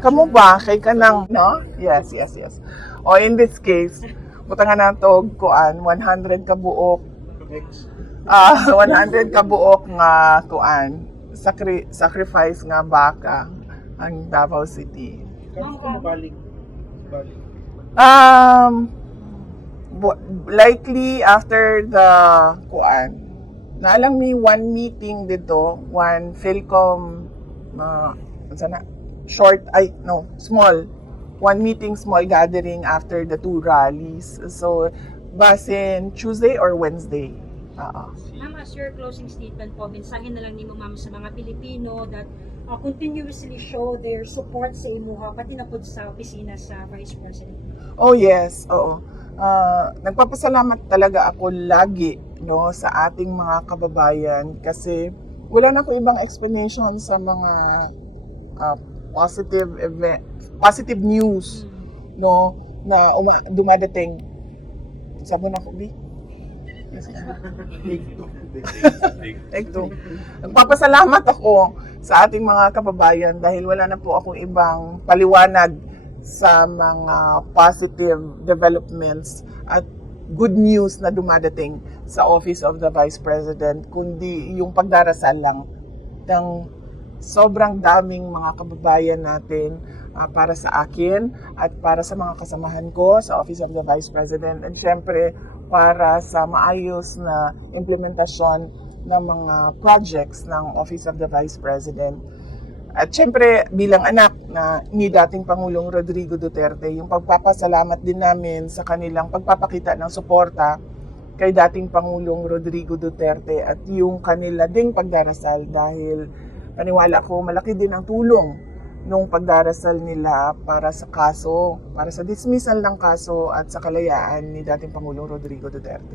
Kamo ba? Kay ka nang, no? Yes, yes, yes. O in this case, butangan na to, kuan, 100 ka buok. Ah, 100 ka buok nga kuan. Sacri- sacrifice nga baka ang Davao City. Kamu ko mabalik. Balik. Um, likely after the kuan. Naalang mi one meeting dito, one Philcom uh, sana short ay no, small. One meeting, small gathering after the two rallies. So, basin Tuesday or Wednesday. Oo. Ma'am, as your closing statement po, mensahe na lang ni mo ma'am sa mga Pilipino that uh, continuously show their support sa imuha, pati na po sa opisina sa Vice President. Oh yes, oo. Ah, nagpapasalamat talaga ako lagi no sa ating mga kababayan kasi wala na ako ibang explanation sa mga ah, positive event, positive news no na uma, dumadating. Sabi na ko, Bi? Take two. Nagpapasalamat ako sa ating mga kababayan dahil wala na po akong ibang paliwanag sa mga positive developments at good news na dumadating sa Office of the Vice President, kundi yung pagdarasal lang ng sobrang daming mga kababayan natin ah, para sa akin at para sa mga kasamahan ko sa Office of the Vice President and syempre para sa maayos na implementasyon ng mga projects ng Office of the Vice President. At syempre, bilang anak na ni dating Pangulong Rodrigo Duterte, yung pagpapasalamat din namin sa kanilang pagpapakita ng suporta kay dating Pangulong Rodrigo Duterte at yung kanila ding pagdarasal dahil paniwala ko malaki din ang tulong nung pagdarasal nila para sa kaso, para sa dismissal ng kaso at sa kalayaan ni dating Pangulong Rodrigo Duterte.